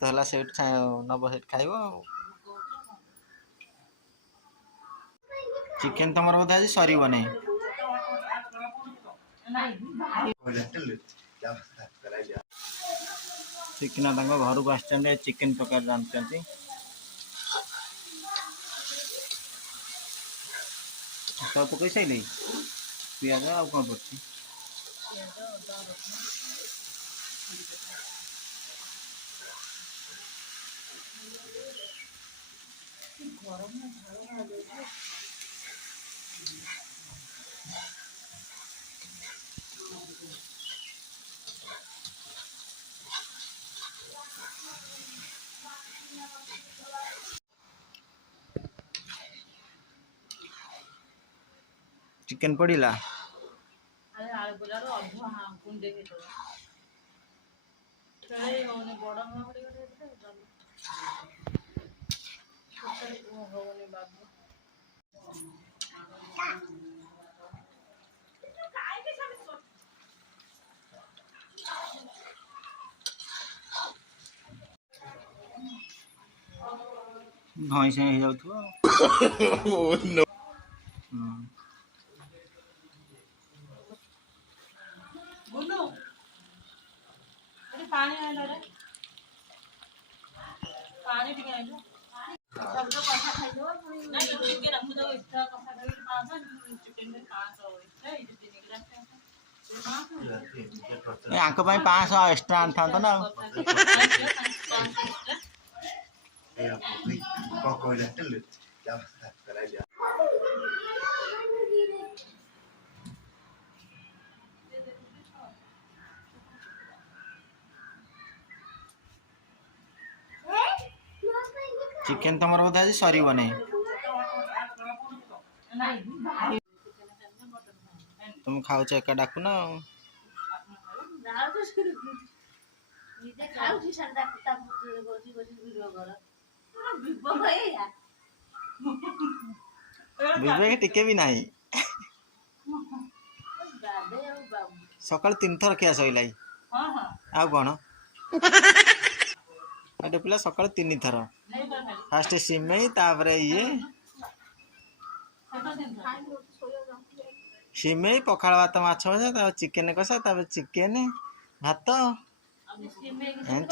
तो हला से नब से खाइब चिकेन तुम बोधे आज सर चिकेन घर को आस चिकेन प्रकार जानते तो पकई सारे पिज आ कौन पड़ती चिकेन पड़ा धई से हो जाऊ आंक 500 एक्स्ट्रा आना था ना चिकेन तुम बोधे आज सर तुम खाऊ एका डाकु ना विवेक टिके भी नहीं सकाल 3 थर खिया सैल आ कौन गोटे पिला सकाल 3 थर फास्ट सिमेई तापर ये सिमेई पखाड़ भात माछ भजा चिकेन कषा चिकेन भात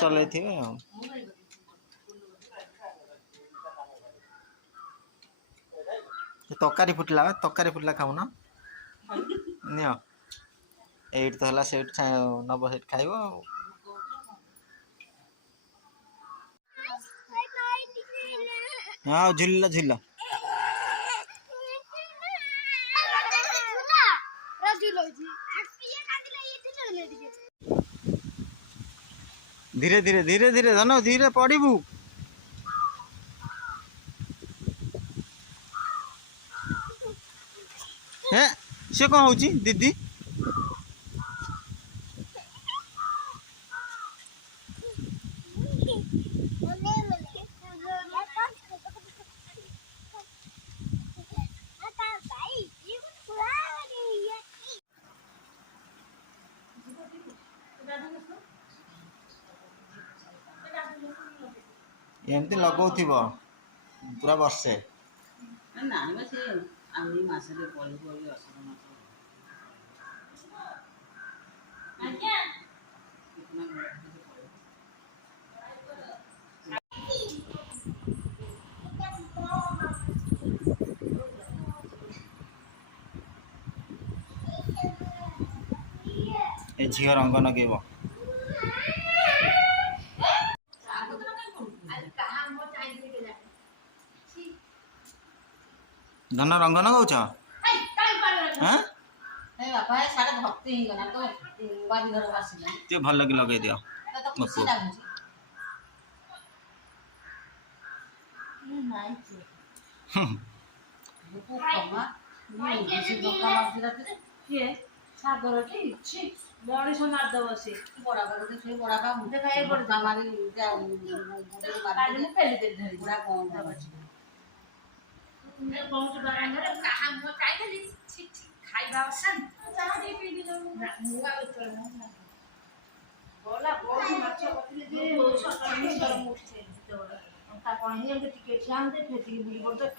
चल तकारी फुटला खाऊ ना नि तो हला से नब से खाइब हाँ झुल झुल धीरे धीरे धीरे धीरे धन धीरे पड़ू हे सी कौन हो दीदी एमती लगौ पूरा वर्षे झील रंग नगेब धन रंग नगौच भल कि लगे दियो मनीष मारदेव से बड़ा बड़ा मुझे खाई पड़ हमारी बुढ़ा कौन तुमने पहुंच बराबर कहां मो काई देली ठीक ठीक खाइबा सन चाह दे पी दिलो मुआ उतर बोला बहुत माछ पतले जे 200 30 ଗୋଟେ ତା କଣ ହେଇଯାଉଛି ଟିକେ ଠିଆ ହନ୍ତେ ଫେର ଟିକେ ବୁଲି ପଡୁଛ